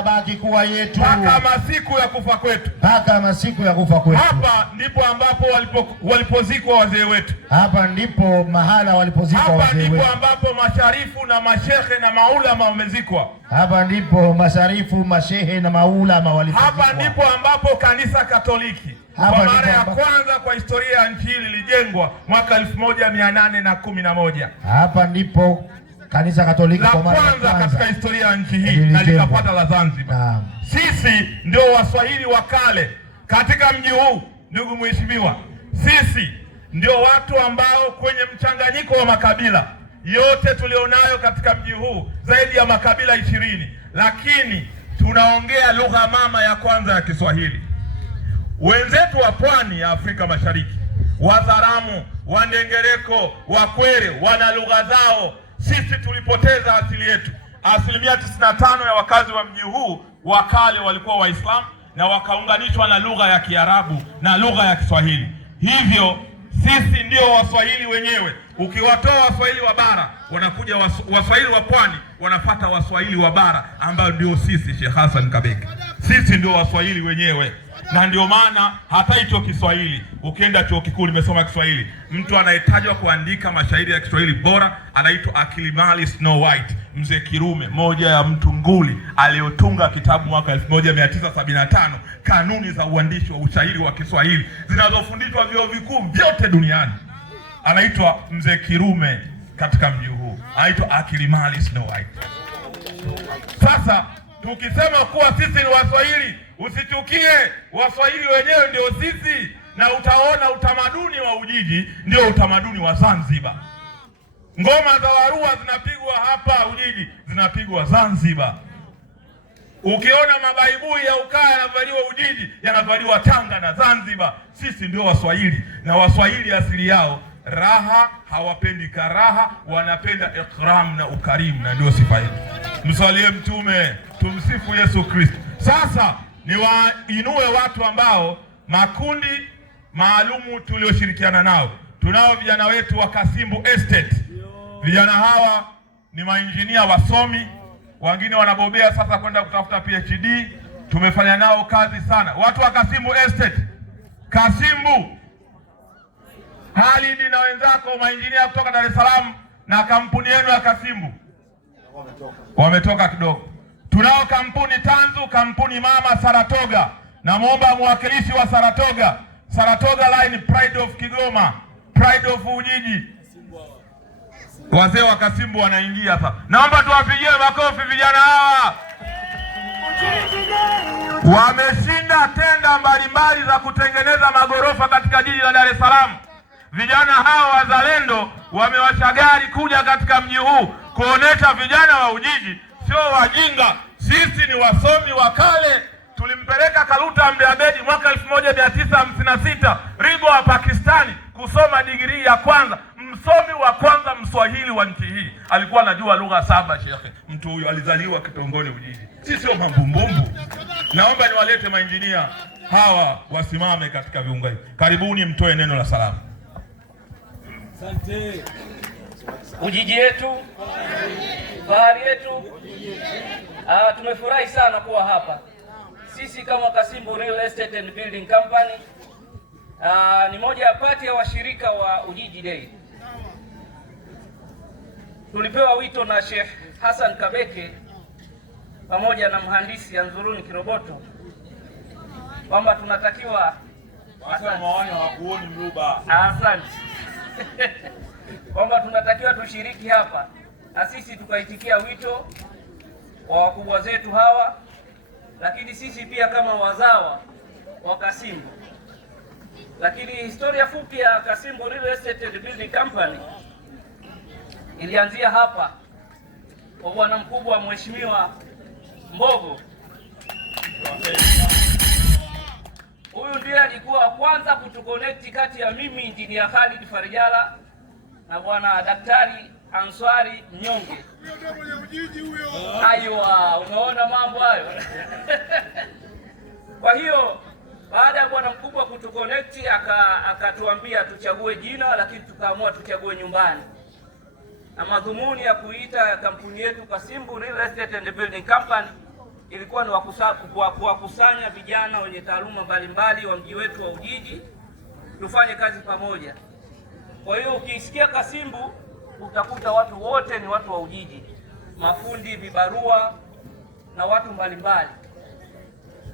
itabaki kuwa yetu mpaka masiku ya kufa kwetu. Mpaka masiku ya kufa kwetu. Hapa ndipo ambapo walipozikwa wazee wetu. Hapa ndipo mahala walipozikwa wazee wetu. Hapa ndipo ambapo masharifu na mashehe na maulama wamezikwa. Hapa ndipo masharifu, mashehe na maulama walipozikwa. Hapa ndipo ambapo kanisa Katoliki kwa mara ya kwanza kwa historia ya nchi hii lilijengwa mwaka 1811. Hapa ndipo kanisa Katoliki kwa mara ya kwanza katika historia ya nchi hii na likapata la Zanzibar. Sisi ndio Waswahili wa kale katika mji huu, ndugu mheshimiwa. Sisi ndio watu ambao kwenye mchanganyiko wa makabila yote tulionayo katika mji huu, zaidi ya makabila 20, lakini tunaongea lugha mama ya kwanza ya Kiswahili. Wenzetu wa pwani ya Afrika Mashariki, Wazaramo, Wandengereko, Wakwere wana lugha zao. Sisi tulipoteza asili yetu. 95% ya wakazi wa mji huu wa kale walikuwa Waislamu na wakaunganishwa na lugha ya Kiarabu na lugha ya Kiswahili. Hivyo sisi ndio Waswahili wenyewe. Ukiwatoa Waswahili wa bara, wanakuja Waswahili wa pwani, wanapata Waswahili wa bara ambao ndio sisi, Sheikh Hassan Kabeke. Sisi ndio Waswahili wenyewe. Na ndio maana hata hicho Kiswahili, ukienda chuo kikuu nimesoma Kiswahili, mtu anayetajwa kuandika mashairi ya Kiswahili bora anaitwa Akilimali Snow White, Mzee Kirume, moja ya mtu nguli aliyotunga kitabu mwaka 1975, kanuni za uandishi wa ushairi wa Kiswahili zinazofundishwa vyuo vikuu vyote duniani. Anaitwa Mzee Kirume katika mji huu, anaitwa Akilimali Snow White. Sasa tukisema kuwa sisi ni Waswahili, usichukie, Waswahili wenyewe ndio sisi, na utaona utamaduni wa Ujiji ndio utamaduni wa Zanzibar. Ngoma za warua zinapigwa hapa Ujiji, zinapigwa Zanzibar. Ukiona mabaibui ya ukaya yanavaliwa Ujiji, yanavaliwa Tanga na Zanzibar. Sisi ndio Waswahili, na Waswahili asili yao raha, hawapendi karaha, wanapenda ikram na ukarimu, na ndio sifa yetu. Msalie Mtume, tumsifu Yesu Kristo. Sasa ni wainue watu ambao makundi maalumu tulioshirikiana nao. Tunao vijana wetu wa Kasimbu Estate. Vijana hawa ni mainjinia wasomi, wengine wanabobea sasa kwenda kutafuta PhD. Tumefanya nao kazi sana. Watu wa Kasimbu Estate, Kasimbu, Halidi na wenzako mainjinia kutoka Dar es Salaam na kampuni yenu ya Kasimbu wametoka kidogo. Tunao kampuni tanzu, kampuni mama Saratoga. Namuomba mwakilishi wa Saratoga, Saratoga Line, Pride of Kigoma, Pride of Ujiji. Wazee wa Kasimbu wanaingia hapa. Naomba tuwapigie makofi vijana hawa. Wameshinda tenda mbalimbali za kutengeneza magorofa katika jiji la Dar es Salaam. Vijana hawa wazalendo wamewasha gari kuja katika mji huu kuonesha vijana wa Ujiji sio wajinga. Sisi ni wasomi wa kale. Tulimpeleka Kaluta Abedi mwaka 1956 Rigo wa Pakistani kusoma digrii ya kwanza. Msomi wa kwanza Mswahili wa nchi hii, alikuwa anajua lugha 7 shekhe. Mtu huyo alizaliwa Kitongoni Ujiji. Sisi sio mambumbumbu. Naomba niwalete mainjinia hawa wasimame katika viunga hivi. Karibuni mtoe neno la salamu. Asante. Ujiji yetu, bahari yetu. Tumefurahi sana kuwa hapa. Sisi kama Kasimbu Real Estate and Building Company ni moja ya pati ya washirika wa Ujiji Day. Tulipewa wito na Sheikh Hassan Kabeke pamoja na mhandisi Anzuruni Kiroboto kwamba tunatakiwa kwamba tunatakiwa tushiriki hapa, na sisi tukaitikia wito wa wakubwa zetu hawa, lakini sisi pia kama wazawa wa Kasimbu. Lakini historia fupi ya Kasimbu Real Estate and Building Company ilianzia hapa kwa bwana mkubwa Mheshimiwa Mbogo. Huyu ndiye alikuwa wa kwanza kutuconnect kati ya mimi Engineer Khalid Farijala na bwana Daktari Answari Mnyonge. Aiwa, umeona mambo hayo. Kwa hiyo baada ya bwana mkubwa kutuconnect akatuambia tuchague jina, lakini tukaamua tuchague nyumbani. Na madhumuni ya kuita kampuni yetu Kasimbu Real Estate and Building Company ilikuwa ni kuwakusanya vijana wenye taaluma mbalimbali wa mji wetu wa Ujiji tufanye kazi pamoja. Kwa hiyo ukisikia Kasimbu utakuta watu wote ni watu wa Ujiji, mafundi, vibarua na watu mbalimbali.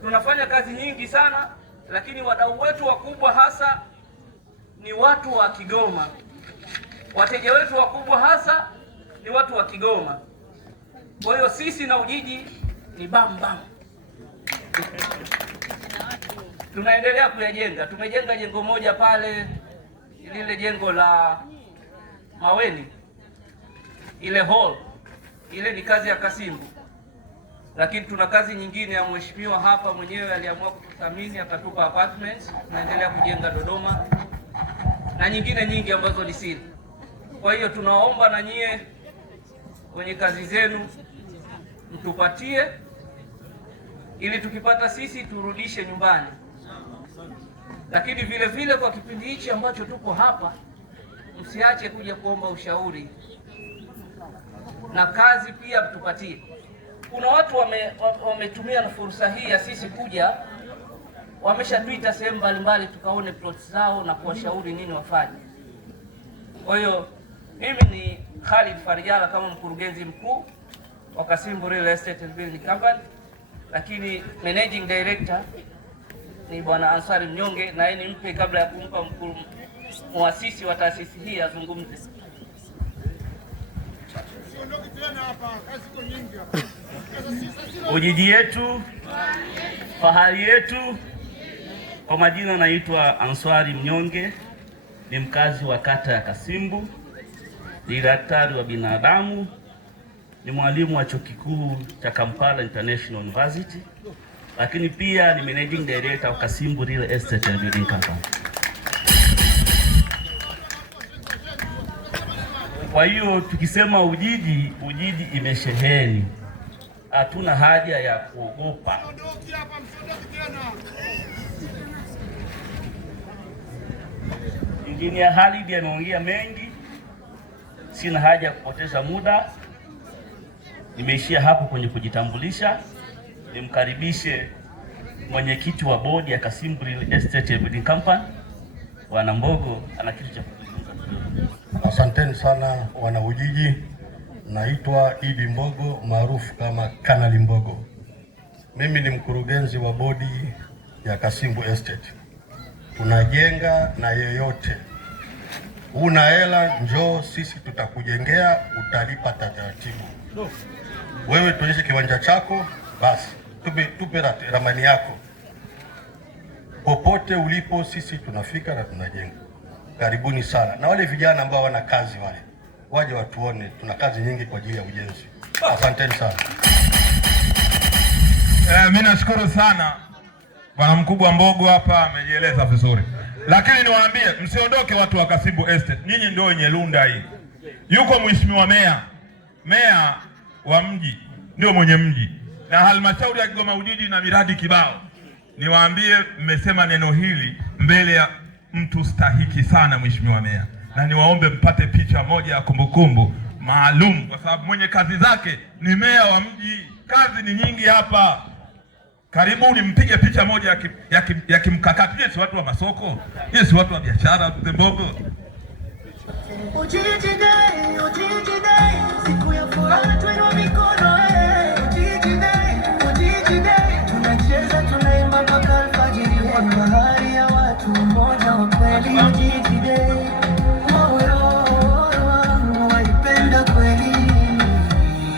Tunafanya kazi nyingi sana, lakini wadau wetu wakubwa hasa ni watu wa Kigoma. Wateja wetu wakubwa hasa ni watu wa Kigoma. Kwa hiyo sisi na Ujiji ni bam bam. Tunaendelea kuyajenga. Tumejenga jengo moja pale, lile jengo la Maweni, ile hall ile ni kazi ya Kasimbu, lakini tuna kazi nyingine ya mheshimiwa hapa mwenyewe aliamua kututhamini akatupa apartments. Tunaendelea kujenga Dodoma na nyingine nyingi ambazo ni siri. Kwa hiyo tunaomba na nyie kwenye kazi zenu mtupatie, ili tukipata sisi turudishe nyumbani. Lakini vile vile kwa kipindi hichi ambacho tupo hapa, msiache kuja kuomba ushauri na kazi pia mtupatie. Kuna watu wametumia na fursa hii ya sisi kuja, wameshatuita sehemu mbalimbali tukaone plots zao na kuwashauri nini wafanye. Kwa hiyo mimi ni Khalid Farijala kama mkurugenzi mkuu wa Kasimbu Real Estate and Building Company, lakini managing director ni bwana Ansari Mnyonge, na yeye nimpe kabla ya kumpa muasisi wa taasisi hii azungumze. Ujiji yetu, fahari yetu. Kwa majina naitwa Ansari Mnyonge, ni mkazi wa kata ya Kasimbu, ni daktari wa binadamu, ni mwalimu wa chuo kikuu cha Kampala International University, lakini pia ni managing director wa Kasimbu Real Estate and Building Company. Kwa hiyo tukisema Ujiji, Ujiji imesheheni, hatuna haja ya kuogopa. Injinia Khalid ameongea mengi, sina haja ya kupoteza muda. Nimeishia hapo kwenye kujitambulisha. Nimkaribishe mwenyekiti wa bodi ya Kasimbu Real Estate and Building Company, Bwana Mbogo, ana kitu cha kuzungumza. Asanteni sana wana Ujiji. Naitwa Idi Mbogo maarufu kama Kanali Mbogo. Mimi ni mkurugenzi wa bodi ya Kasimbu Estate. Tunajenga na yeyote. Una hela njoo, sisi tutakujengea, utalipa taratibu. Wewe tuonyeshe kiwanja chako, basi tupe ramani yako. Popote ulipo sisi tunafika na tunajenga. Karibuni sana. Na wale vijana ambao wana kazi wale, waje watuone, tuna kazi nyingi kwa ajili ya ujenzi. Asanteni sana. Mimi nashukuru sana. Bwana mkubwa Mbogo hapa amejieleza vizuri. Lakini niwaambie msiondoke watu wa Kasimbu Estate. Nyinyi ndio wenye lunda hii. Yuko mheshimiwa meya wa mji, ndio mwenye mji. Na halmashauri ya Kigoma Ujiji na miradi kibao. Niwaambie mmesema neno hili mbele ya mtu stahiki sana, mheshimiwa meya. Na niwaombe mpate picha moja ya kumbukumbu maalum, kwa sababu mwenye kazi zake ni meya wa mji. Kazi ni nyingi hapa. Karibuni mpige picha moja ya kimkakati. Yes, watu wa masoko. Yes, watu wa biashara. Mbogo. Ujiji Day, Ujiji Day, siku ya furaha tuinua mikono. Ujiji Day, Ujiji Day, tunacheza tunaimba mpaka alfajiri. Bahari ya watu mmoja wa kweli. Ujiji Day, moyo wangu waipenda kweli.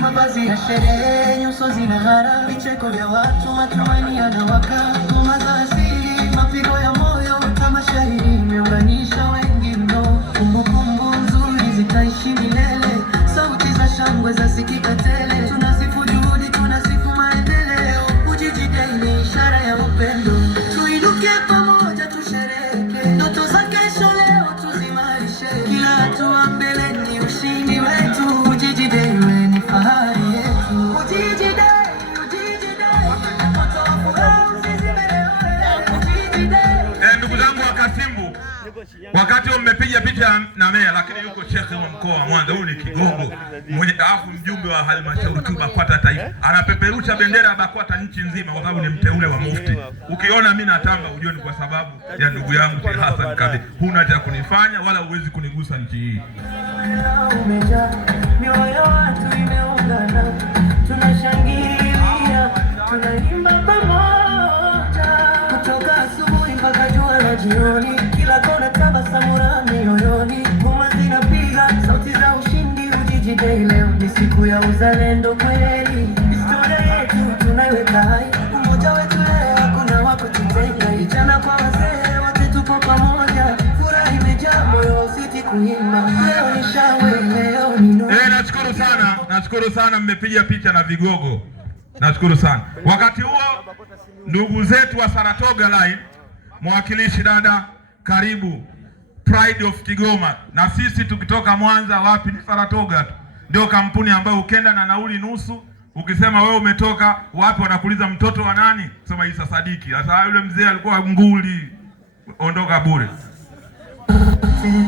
Mavazi ya sherehe, nyuso zinang'ara, vicheko vya watu, matumaini yanawaka. Ngoma za asili, mapigo ya moyo, tamasha hili imeunganisha wengi mno. Kumbukumbu nzuri zitaishi milele, sauti za shangwe zasikika tele. Tunasifu juhudi, tunasifu maendeleo. Ujiji Day ni ishara ya upendo. Tuinuke pamoja tushereheke, ndoto za kesho leo tuzimarishe. Kila hatua mbele ni ushindi wetu. Ujiji Day ni fahari yetu. Ujiji Day, Ujiji Day, moto wa furaha usizime leo. Ujiji Day. nimepiga picha na meya, lakini yuko shekhe wa mkoa wa Mwanza, huyu ni kigogo mwenye alafu mjumbe wa halmashauri kuu BAKWATA taifa, anapeperusha bendera ya BAKWATA nchi nzima kwa sababu ni mteule wa mufti. Ukiona mimi natamba ujue ni kwa sababu ya ndugu yangu Sheikh Hassan Kabe. Huna cha kunifanya wala huwezi kunigusa nchi hii. Mioyo watu imeungana, tunashangilia, tunaimba pamoja kutoka asubuhi mpaka jua la jioni. Kila kona tabasamu la mioyoni, ngoma zinapiga sauti za ushindi. Ujiji Day leo ni siku ya uzalendo kweli, historia yetu tunaiweka hai, umoja wetu leo hakuna wako tutenga. Vijana kwa wazee wote tupo pamoja, furaha imejaa moyo usiti kuimba. Leo ni shangwe, leo ni nashukuru sana mmepiga picha na vigogo. Nashukuru sana. Wakati huo ndugu zetu wa Saratoga Line, mwakilishi dada, karibu Pride of Kigoma. Na sisi tukitoka Mwanza wapi ni Saratoga tu. Ndio kampuni ambayo ukenda na nauli nusu, ukisema wewe umetoka wapi wanakuuliza mtoto wa nani? Sema Isa Sadiki. Sasa yule mzee alikuwa nguli, ondoka bure.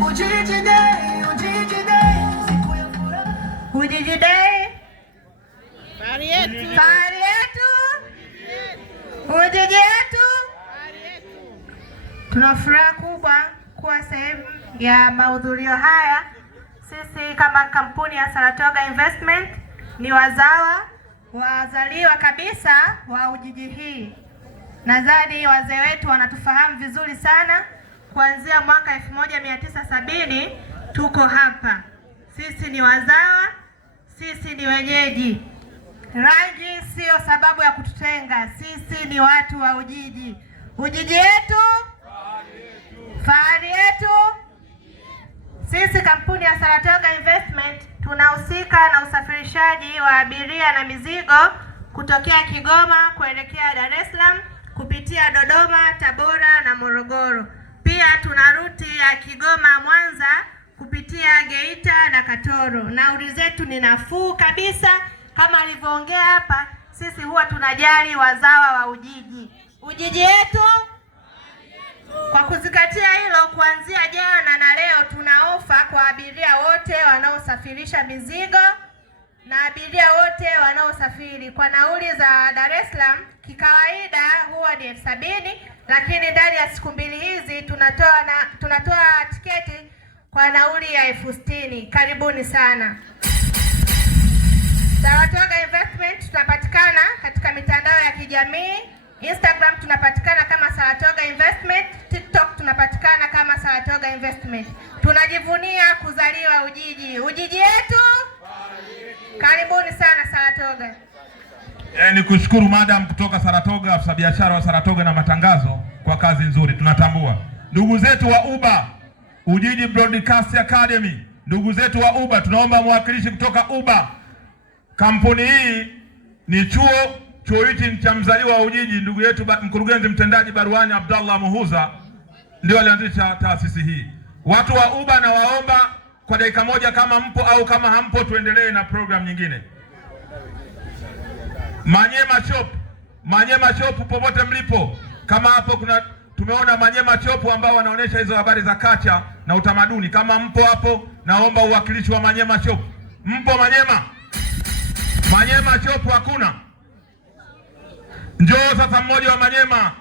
Ujiji Day, Ujiji Day, siku ya furaha. Ujiji Day, fahari yetu, fahari yetu, Ujiji yetu. Tuna furaha kubwa kuwa sehemu ya mahudhurio haya. Sisi kama kampuni ya Saratoga Investment ni wazaliwa kabisa wa Ujiji hii. Nadhani wazee wetu wanatufahamu vizuri sana. Kuanzia mwaka 1970 tuko hapa. Sisi ni wazawa, sisi ni wenyeji. Rangi sio sababu ya kututenga. Sisi ni watu wa Ujiji. Ujiji yetu, fahari yetu. Sisi kampuni ya Saratoga Investment tunahusika na usafirishaji wa abiria na mizigo kutokea Kigoma kuelekea Dar es Salaam kupitia Dodoma, Tabora na Morogoro. Pia tuna ruti ya Kigoma Mwanza kupitia Geita na Katoro. Nauli zetu ni nafuu kabisa. Kama alivyoongea hapa, sisi huwa tunajali wazawa wa Ujiji. Ujiji yetu. Kwa kuzingatia hilo, kuanzia jana na leo tuna ofa kwa abiria wote wanaosafirisha mizigo na abiria wote wanaosafiri kwa nauli za Dar es Salaam. Kikawaida huwa ni 70,000, lakini ndani ya siku mbili hizi tunatoa tiketi kwa nauli ya 60,000. Karibuni sana. Saratoga Investment tunapatikana katika mitandao ya kijamii. Instagram tunapatikana kama Saratoga Investment, TikTok tunapatikana kama Saratoga Investment. Tunajivunia kuzaliwa Ujiji. Ujiji yetu. Karibuni sana Saratoga. Ni kushukuru madam kutoka Saratoga, afisa biashara wa Saratoga na matangazo kwa kazi nzuri. Tunatambua ndugu zetu wa Uba, Ujiji Broadcast Academy, ndugu zetu wa Uba, tunaomba mwakilishi kutoka Uba. Kampuni hii ni chuo hichi cha mzaliwa wa Ujiji, ndugu yetu mkurugenzi mtendaji Barwani Abdallah Muhuza ndio alianzisha taasisi hii. Watu wa Uba na waomba kwa dakika moja, kama mpo au kama hampo, tuendelee na program nyingine. Manyema Shop popote mlipo, kama hapo tumeona Manyema Shop ambao wanaonesha hizo habari za kacha na utamaduni. Kama mpo hapo, naomba uwakilishi wa Manyema Shop. Mpo Manyema Shop? Hakuna. Njoo sasa mmoja wa Manyema.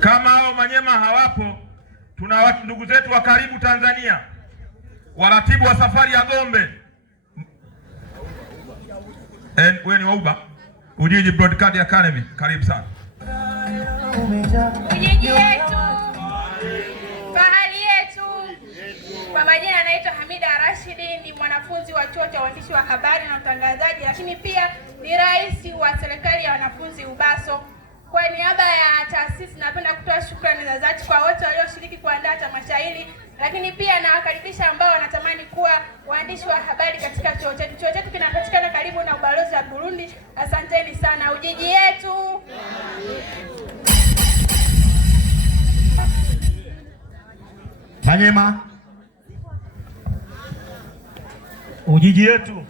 Kama hao Manyema hawapo, tuna ndugu zetu wa Karibu Tanzania, waratibu wa safari ya Gombe. Wewe ni wa Uba, Ujiji Broadcast Academy, karibu sana. Ujiji yetu, fahari yetu. Kwa majina anaitwa Hamida Rashidi, ni mwanafunzi wa chuo cha uandishi wa habari na utangazaji, lakini pia ni rais wa serikali ya wanafunzi UBASO. Kwa niaba ya taasisi napenda kutoa shukrani za dhati kwa wote walioshiriki kuandaa tamasha hili, lakini pia nawakaribisha ambao wanatamani kuwa waandishi wa habari katika chuo chetu. Chuo chetu kinapatikana karibu na ubalozi wa Burundi. Asanteni sana. Ujiji yetu. Manyema. Ujiji yetu,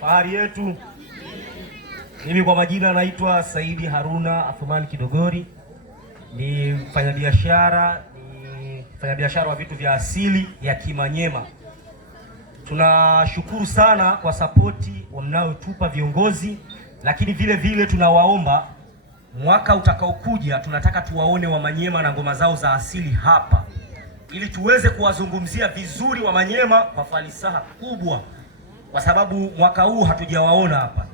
fahari yetu. Mimi kwa majina naitwa Saidi Haruna Athumani Kidogori, ni mfanyabiashara, ni mfanyabiashara wa vitu vya asili ya Kimanyema. Tunashukuru sana kwa sapoti mnayotupa viongozi, lakini vile vile tunawaomba mwaka utakaokuja tunataka tuwaone Wamanyema na ngoma zao za asili hapa, ili tuweze kuwazungumzia vizuri Wamanyema kwa falsafa kubwa, kwa sababu mwaka huu hatujawaona hapa.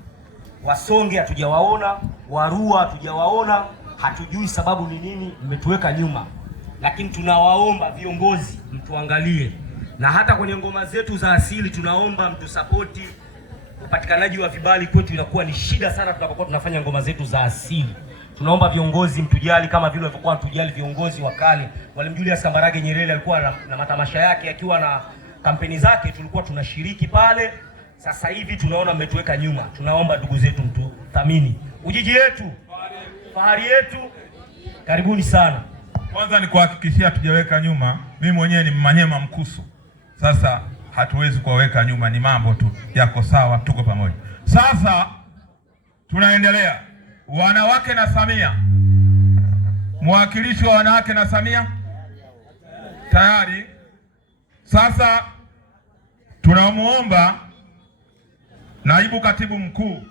Wasonge hatujawaona, Warua hatujawaona, hatujui sababu ni nini, mmetuweka nyuma. Lakini tunawaomba viongozi mtuangalie, na hata kwenye ngoma zetu za asili tunaomba mtusapoti. Upatikanaji wa vibali kwetu inakuwa ni shida sana tunapokuwa tunafanya ngoma zetu za asili. Tunaomba viongozi mtujali kama vile walivyokuwa mtujali viongozi wa kale. Mwalimu Julius Kambarage Nyerere alikuwa na matamasha yake akiwa na kampeni zake, tulikuwa tunashiriki pale. Sasa hivi tunaona mmetuweka nyuma. Tunaomba ndugu zetu mtuthamini Ujiji yetu, fahari yetu. Karibuni sana. Kwanza ni kuhakikishia tujaweka nyuma. Mimi mwenyewe ni Mmanyema Mkusu. Sasa hatuwezi kuwaweka nyuma, ni mambo tu yako sawa, tuko pamoja. Sasa tunaendelea. Wanawake na Samia. Mwakilishi wa wanawake na Samia tayari. Sasa tunamuomba naibu katibu mkuu.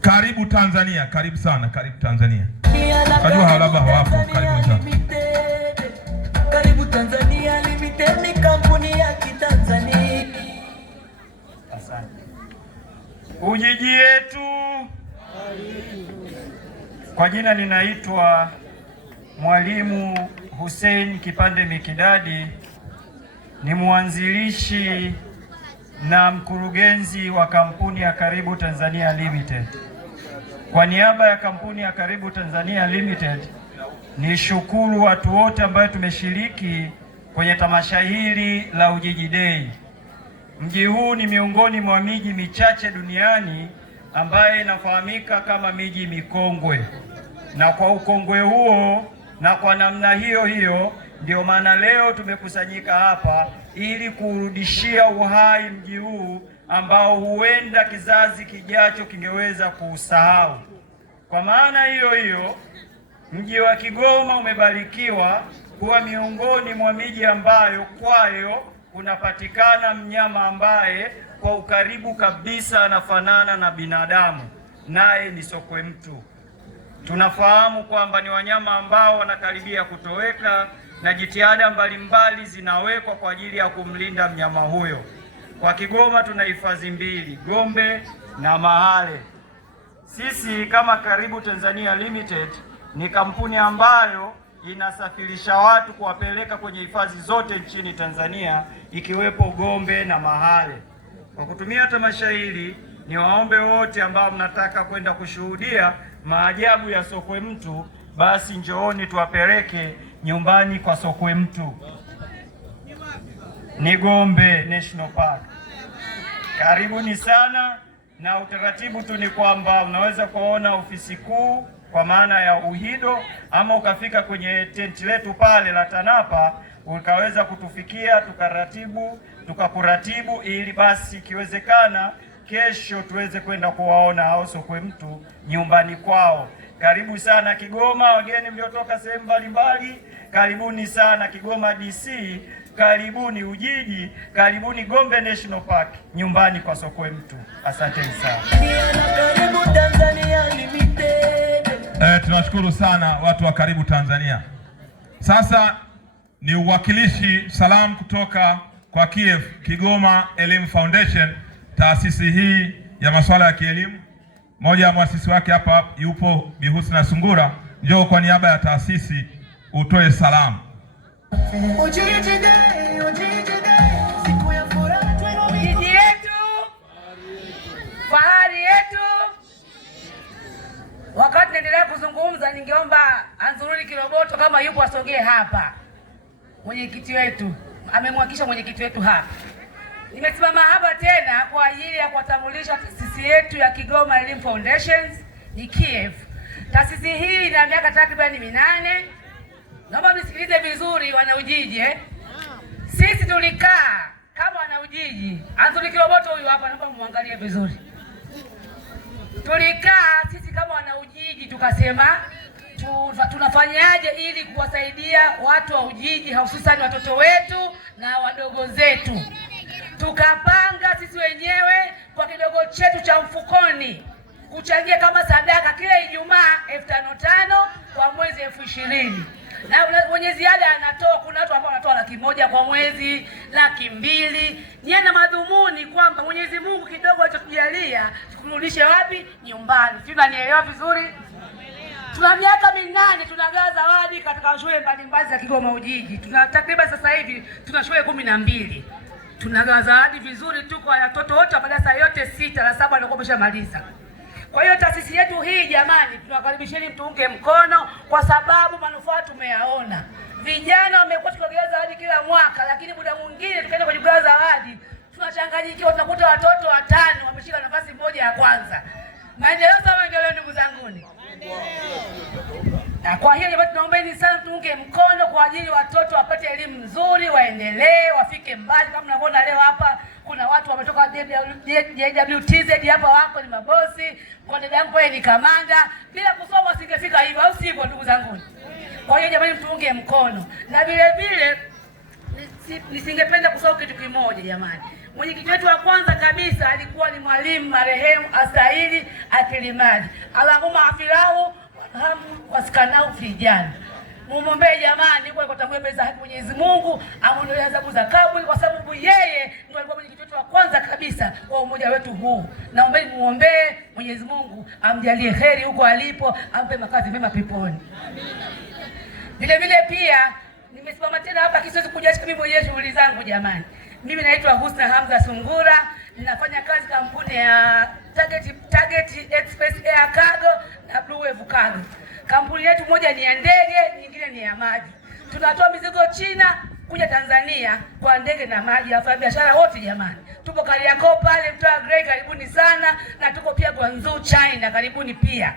Karibu Tanzania, karibu sana, karibu Tanzania. Kajua labda hawapo, karibu sana. Karibu Tanzania Limited ni kampuni ya Kitanzania. Asante. Ujiji yetu. Kwa jina ninaitwa Mwalimu Hussein Kipande Mikidadi, ni mwanzilishi na mkurugenzi wa kampuni ya Karibu Tanzania Limited. Kwa niaba ya kampuni ya Karibu Tanzania Limited, ni shukuru watu wote ambao tumeshiriki kwenye tamasha hili la Ujiji Day. Mji huu ni miongoni mwa miji michache duniani ambaye inafahamika kama miji mikongwe, na kwa ukongwe huo na kwa namna hiyo hiyo ndio maana leo tumekusanyika hapa ili kurudishia uhai mji huu ambao huenda kizazi kijacho kingeweza kuusahau. Kwa maana hiyo hiyo, mji wa Kigoma umebarikiwa kuwa miongoni mwa miji ambayo kwayo kunapatikana mnyama ambaye kwa ukaribu kabisa anafanana na binadamu, naye ni sokwe mtu. Tunafahamu kwamba ni wanyama ambao wanakaribia kutoweka na jitihada mbalimbali zinawekwa kwa ajili ya kumlinda mnyama huyo. Kwa Kigoma tuna hifadhi mbili, Gombe na Mahale. Sisi kama Karibu Tanzania Limited ni kampuni ambayo inasafirisha watu kuwapeleka kwenye hifadhi zote nchini Tanzania ikiwepo Gombe na Mahale. Kwa kutumia tamasha hili, ni waombe wote ambao mnataka kwenda kushuhudia maajabu ya sokwe mtu, basi njooni tuwapeleke nyumbani kwa sokwe mtu. Ni Gombe National Park. Karibuni sana, na utaratibu tu ni kwamba unaweza kuona ofisi kuu kwa maana ya UHIDO, ama ukafika kwenye tenti letu pale la TANAPA ukaweza kutufikia tukakuratibu ili basi ikiwezekana kesho tuweze kwenda kuwaona hao sokwe mtu nyumbani kwao. Karibu sana Kigoma, wageni mliotoka sehemu mbalimbali, karibuni sana Kigoma DC, karibuni Ujiji, karibuni Gombe National Park, nyumbani kwa sokwe mtu. Asanteni sana. Tunashukuru sana watu wa Karibu Tanzania. Sasa ni uwakilishi salamu kutoka kwa KIEF, Kigoma Elimu Foundation, taasisi hii ya masuala ya kielimu. Mmoja wa muasisi wake hapa yupo Bi Husna Sungura. Njoo kwa niaba ya taasisi utoe salamu. Ujiji Day, Ujiji Day, siku ya furaha twenu Ujiji yetu, fahari yetu. Wakati naendelea kuzungumza, ningeomba Anzururi Kiroboto kama yupo asogee hapa. Mwenyekiti wetu amemhakikisha mwenyekiti wetu hapa. Nimesimama hapa tena kwa ajili ya kuwatambulisha taasisi yetu ya Kigoma Elimu Foundations, ni KIEF. Taasisi hii ina miaka takribani 8. Naomba mnisikilize vizuri wana Ujiji. Sisi tulikaa kama wana Ujiji. Anzururi Kiroboto huyu hapa, naomba muangalie vizuri. Tulikaa sisi kama wana Ujiji tukasema tunafanyaje ili kuwasaidia watu wa Ujiji, hususani watoto wetu na wadogo zetu. Tukapanga sisi wenyewe kwa kidogo chetu cha mfukoni kuchangia kama sadaka kila Ijumaa 5,500 kwa mwezi 20,000. Na mwenye ziada anatoa, kuna watu ambao wanatoa 100,000 kwa mwezi, 200,000. Nia na madhumuni kwamba Mwenyezi Mungu kidogo alichotujalia tukurudishe wapi? Nyumbani. Tunanielewa vizuri? Tuna miaka 8 tunagawa zawadi katika shule mbalimbali za Kigoma Ujiji. Tuna takriban sasa hivi tuna shule 12. Tunagawa zawadi vizuri tu kwa watoto wote wa madarasa yote 6 na 7 ndio wameshamaliza. Kwa hiyo taasisi yetu hii jamani, tunawakaribisheni mtuunge mkono kwa sababu manufaa tumeyaona. Vijana wamekuwa tukigawa zawadi kila mwaka, lakini muda mwingine tukaenda kwenye kugawa zawadi tunachanganyikiwa, tunakuta watoto 5 wameshika nafasi moja ya kwanza. Maendeleo sawa, maendeleo ndugu zanguni. Na kwa hiyo jamani, tunaombeni sana tuunge mkono kwa ajili watoto wapate elimu nzuri, waendelee, wafike mbali. Kama mnavyoona leo hapa kuna watu wametoka JWTZ hapa, wako ni mabosi, kwa dada yangu yeye ni kamanda. Bila kusoma wasingefika hivyo, au sivyo ndugu zangu? Kwa hiyo jamani, tuunge mkono. Na vile vile nisingependa kusahau kitu kimoja jamani. Mwenyekiti wetu wa kwanza kabisa alikuwa ni mwalimu marehemu Astahili Akilimadi. Allahumma afilahu wasikanau vijana. Muombe jamani, kwa kutangulia mbele za Mwenyezi Mungu, amuondolee adhabu za kaburi, kwa sababu yeye ndiye alikuwa mwenyekiti wetu wa kwanza kabisa kwa umoja wetu huu. Naombeni muombe Mwenyezi Mungu amjalie kheri huko alipo, ampe makazi mema peponi. Vile vile pia nimesimama tena hapa kisiwezi kuja mimi mwenyewe shughuli zangu jamani. Mimi naitwa Husna Hamza Sungura, ninafanya kazi kampuni ya Target Express Air Cargo na Blue Wave Cargo. Kampuni yetu moja ni ya ndege, nyingine ni ya maji. Tunatoa mizigo China kuja Tanzania kwa ndege na maji. Wafanya biashara wote jamani, tupo Kariakoo pale Mtaa Grey, karibuni sana, na tuko pia Guangzhou China, karibuni pia.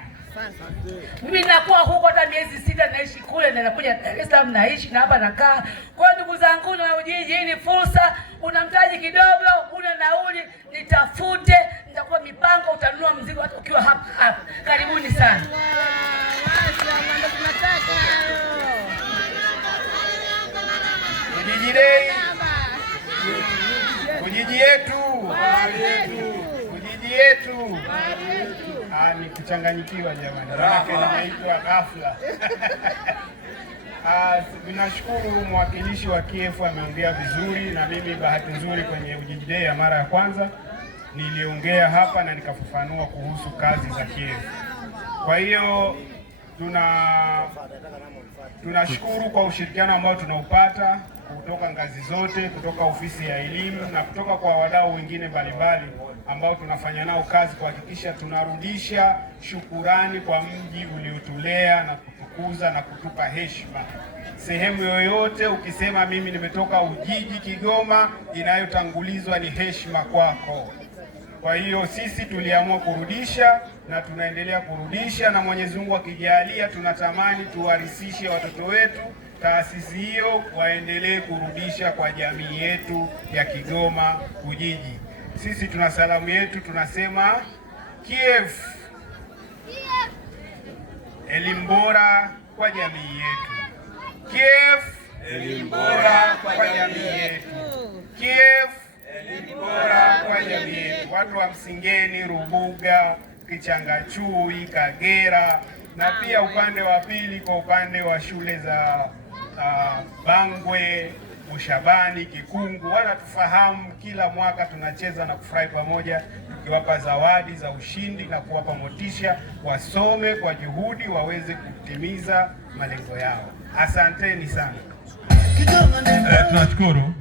Mimi nakuwa huko hata miezi 6 naishi kule, na nakuja Dar es Salaam naishi na hapa nakaa. Kwa ndugu zangu na Ujiji, hii ni fursa. Una mtaji kidogo, una nauli, nitafute, nitakuwa mipango, utanunua mzigo hata ukiwa hapa hapa. Karibuni sana. Ujiji Day, Ujiji yetu, Ujiji yetu. Ni kuchanganyikiwa jamani, naitwa ghafla. Ninashukuru mwakilishi wa KF ameongea vizuri, na mimi bahati nzuri kwenye Ujiji Day ya mara ya kwanza niliongea hapa na nikafafanua kuhusu kazi za KF. Kwa hiyo tunashukuru kwa ushirikiano ambao tunaupata kutoka ngazi zote, kutoka ofisi ya elimu na kutoka kwa wadau wengine mbalimbali ambao tunafanya nao kazi kuhakikisha tunarudisha shukurani kwa mji uliotulea na kutukuza na kutupa heshima. Sehemu yoyote ukisema mimi nimetoka Ujiji Kigoma, inayotangulizwa ni heshima kwako. Kwa hiyo sisi tuliamua kurudisha na tunaendelea kurudisha, na Mwenyezi Mungu akijalia tunatamani tuwarisishe watoto wetu taasisi hiyo waendelee kurudisha kwa jamii yetu ya Kigoma Ujiji. Sisi tuna salamu yetu, tunasema KF, elimu bora kwa jamii yetu. KF, elimu bora kwa jamii yetu. KF, elimu bora kwa jamii yetu. Watu wa Msingeni, Rubuga, Kichangachui, Kagera, na pia upande wa pili kwa upande wa shule za Bangwe, Bushabani, Kikungu, wanatufahamu. Kila mwaka tunacheza na kufurahi pamoja, tukiwapa zawadi za ushindi na kuwapa motisha wasome kwa juhudi waweze kutimiza malengo yao. Asanteni sana. Tunashukuru.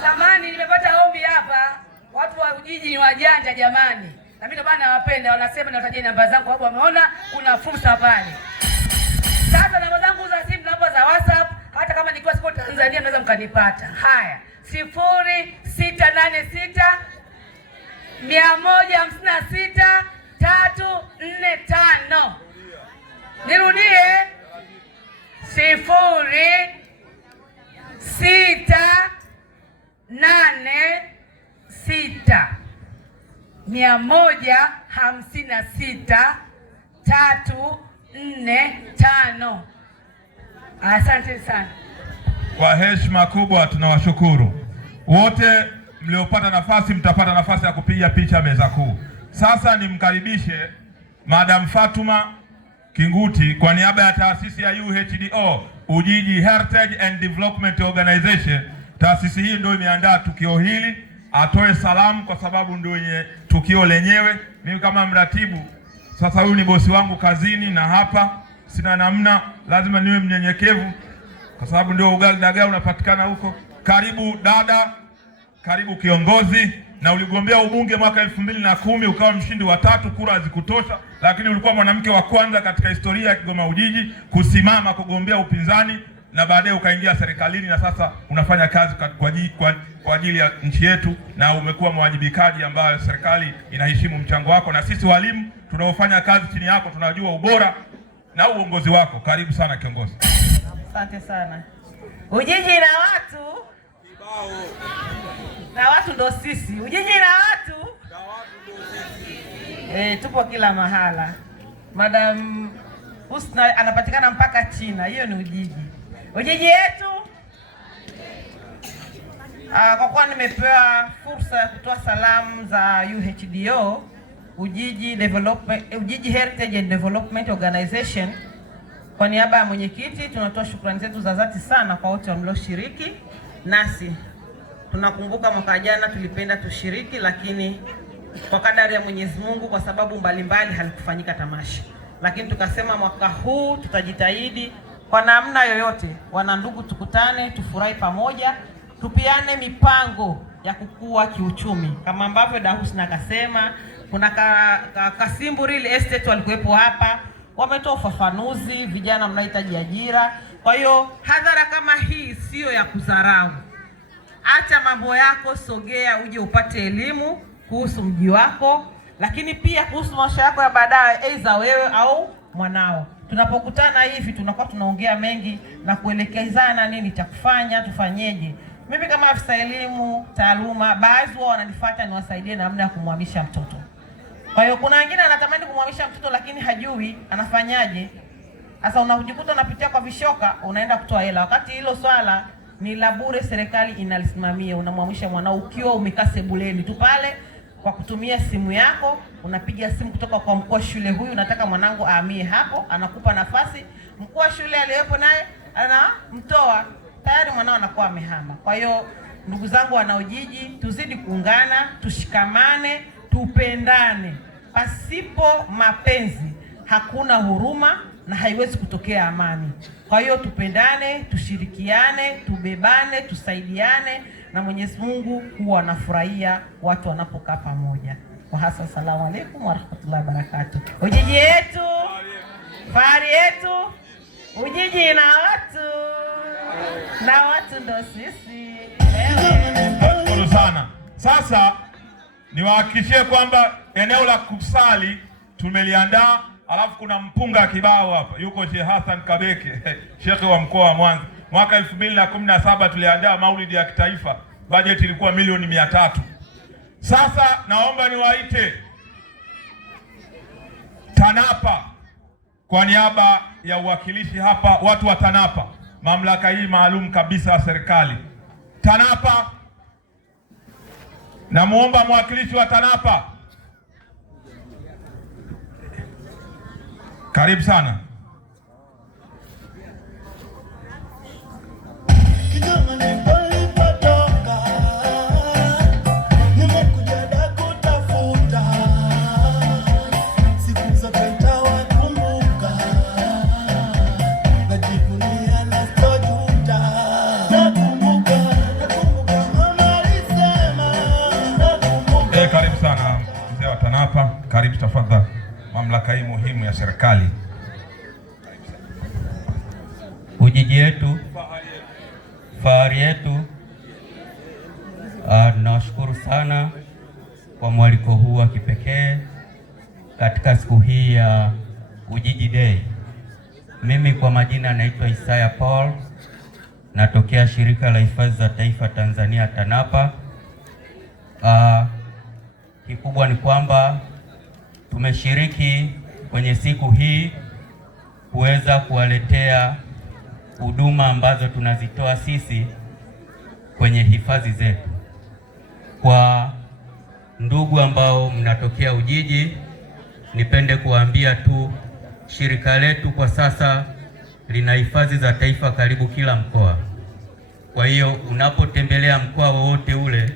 Zamani nimepata ombi hapa, watu wa Ujiji ni wajanja jamani. Na mimi ndo bana nawapenda, wanasema niwatajie namba zangu hapo, wameona kuna fursa pale. Sasa namba zangu za simu, namba za WhatsApp, hata kama nikiwa siko Tanzania mnaweza mkanipata. Haya, 0686 156 345. Nirudie, 0686 156 345. 445. Asante sana. Kwa heshima kubwa tunawashukuru wote mliopata nafasi, mtapata nafasi ya kupiga picha meza kuu. Sasa nimkaribishe Madam Fatuma Kinguti kwa niaba ya taasisi ya UHDO, Ujiji Heritage and Development Organization. Taasisi hii ndio imeandaa tukio hili, atoe salamu kwa sababu ndio yenye tukio lenyewe. Mimi kama mratibu, sasa huyu ni bosi wangu kazini na hapa sina namna, lazima niwe mnyenyekevu kwa sababu ndio ugali dagaa unapatikana huko. Karibu dada, karibu kiongozi, na uligombea ubunge mwaka 2010 ukawa mshindi wa 3, kura hazikutosha, lakini ulikuwa mwanamke wa kwanza katika historia ya Kigoma Ujiji kusimama kugombea upinzani, na baadaye ukaingia serikalini na sasa unafanya kazi kwa ajili ya nchi yetu, na umekuwa mwajibikaji ambayo serikali inaheshimu mchango wako, na sisi walimu tunaofanya kazi chini yako tunajua ubora na uongozi wako. Karibu sana kiongozi. Asante sana. Ujiji na watu kibao. Na watu ndo sisi. Ujiji na watu ndo sisi. Tupo kila mahala. Madam Husna anapatikana mpaka China. Hiyo ni Ujiji. Ujiji yetu. Kwa kuwa nimepewa fursa ya kutoa salamu za UHDO, Ujiji Heritage and Development Organization, kwa niaba ya mwenyekiti tunatoa shukrani zetu za dhati sana kwa wote walioshiriki nasi. Tunakumbuka mwaka jana tulipenda tushiriki, lakini kwa kadari ya Mwenyezi Mungu kwa sababu mbalimbali halikufanyika tamasha. Lakini tukasema mwaka huu tutajitahidi kwa namna yoyote, wana ndugu, tukutane, tufurahi pamoja, tupiane mipango ya kukua kiuchumi. Kama ambavyo Dahusna akasema, kuna Kasimbu Real Estate walikuwepo hapa, wametoa ufafanuzi, vijana mnahitaji ajira. Kwa hiyo hadhara kama hii sio ya kudharau. Acha mambo yako, sogea uje upate elimu kuhusu mji wako, lakini pia kuhusu maisha yako ya baadaye, aidha wewe au mwanao. Tunapokutana hivi tunakuwa tunaongea mengi na kuelekezana nini cha kufanya, tufanyeje. Mimi kama afisa elimu taaluma, baadhi wao wananifuata niwasaidie namna ya kumhamisha mtoto. Kwa hiyo kuna wengine anatamani kumhamisha mtoto lakini hajui anafanyaje. Sasa unajikuta unapitia kwa vishoka, unaenda kutoa hela wakati hilo swala ni la bure, serikali inalisimamia. Unamhamisha mwanao ukiwa umekaa sebuleni tu pale kwa kutumia simu yako, unapiga simu kutoka kwa mkuu wa shule, huyu nataka mwanangu ahamie hapo, anakupa nafasi, mkuu wa shule aliyepo naye anamtoa, tayari mwanao anakuwa amehama. Kwa hiyo ndugu zangu wana Ujiji, tuzidi kuungana, tushikamane, tupendane. Pasipo mapenzi hakuna huruma na haiwezi kutokea amani. Kwa hiyo tupendane, tushirikiane, tubebane, tusaidiane, na Mwenyezi Mungu huwa anafurahia watu wanapokaa pamoja. Kwa hasa, asalamu alaykum wa rahmatullahi wa barakatuh. Ujiji yetu, fahari yetu, Ujiji na watu ndo sisi. Asante sana. Sasa niwahakikishie kwamba eneo la kusali tumeliandaa, alafu kuna mpunga kibao hapa. Yuko Sheikh Hassan Kabeke, Sheikh wa mkoa wa Mwanza. Mwaka 2017 tuliandaa maulidi ya kitaifa, bajeti ilikuwa milioni 300. Sasa naomba niwaite TANAPA kwa niaba ya uwakilishi hapa, watu wa TANAPA, mamlaka hii maalum kabisa ya serikali. TANAPA, namuomba mwakilishi wa TANAPA. Karibu sana. Karibu sana mzee wa TANAPA, karibu tafadhali. Mamlaka hii muhimu ya serikali. Ujiji yetu, fahari yetu. Nawashukuru sana kwa mwaliko huu wa kipekee katika siku hii ya Ujiji Day. Mimi kwa majina naitwa Isaya Paul, natokea shirika la hifadhi za taifa Tanzania TANAPA. Kikubwa ni kwamba tumeshiriki kwenye siku hii kuweza kuwaletea huduma ambazo tunazitoa sisi kwenye hifadhi zetu. Kwa ndugu ambao mnatokea Ujiji, nipende kuwaambia tu shirika letu kwa sasa lina hifadhi za taifa karibu kila mkoa. Kwa hiyo unapotembelea mkoa wowote ule,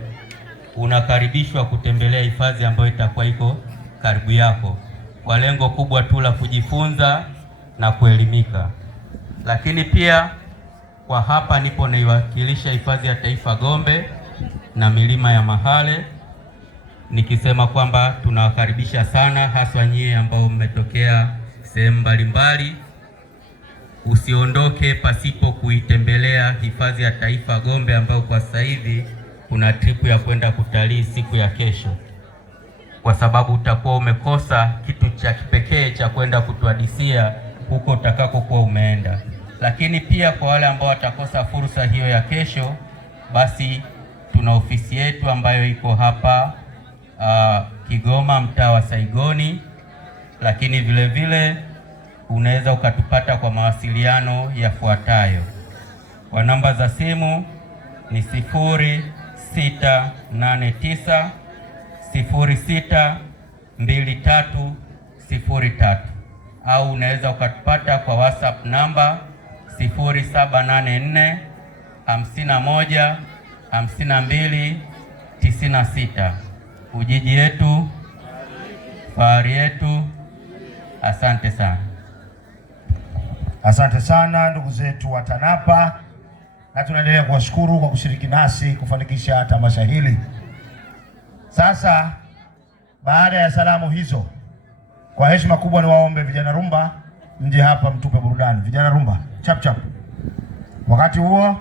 unakaribishwa kutembelea hifadhi ambayo itakuwa iko karibu yako, kwa lengo kubwa tu la kujifunza na kuelimika. Lakini pia kwa hapa nipo naiwakilisha hifadhi ya taifa Gombe na milima ya Mahale, nikisema kwamba tunawakaribisha sana, haswa nyie ambao mmetokea sehemu mbalimbali. Usiondoke pasipo kuitembelea hifadhi ya taifa Gombe, ambayo kwa sasa hivi kuna tripu ya kwenda kutalii siku ya kesho, kwa sababu utakuwa umekosa kitu cha kipekee cha kwenda kutuhadisia huko utakakokuwa umeenda. Lakini pia kwa wale ambao watakosa fursa hiyo ya kesho, basi tuna ofisi yetu ambayo iko hapa Kigoma, mtaa wa Saigoni. Lakini vile vile unaweza ukatupata kwa mawasiliano yafuatayo. Kwa namba za simu ni 0689 062303, au unaweza ukatupata kwa WhatsApp namba 0784 51 52 96. Ujiji yetu, fahari yetu. Asante sana. Asante sana ndugu zetu wa TANAPA, na tunaendelea kuwashukuru kwa kushiriki nasi kufanikisha tamasha hili. Sasa baada ya salamu hizo, kwa heshima kubwa ni waombe vijana rumba mje hapa mtupe burudani. Vijana rumba, chap chap. Wakati huo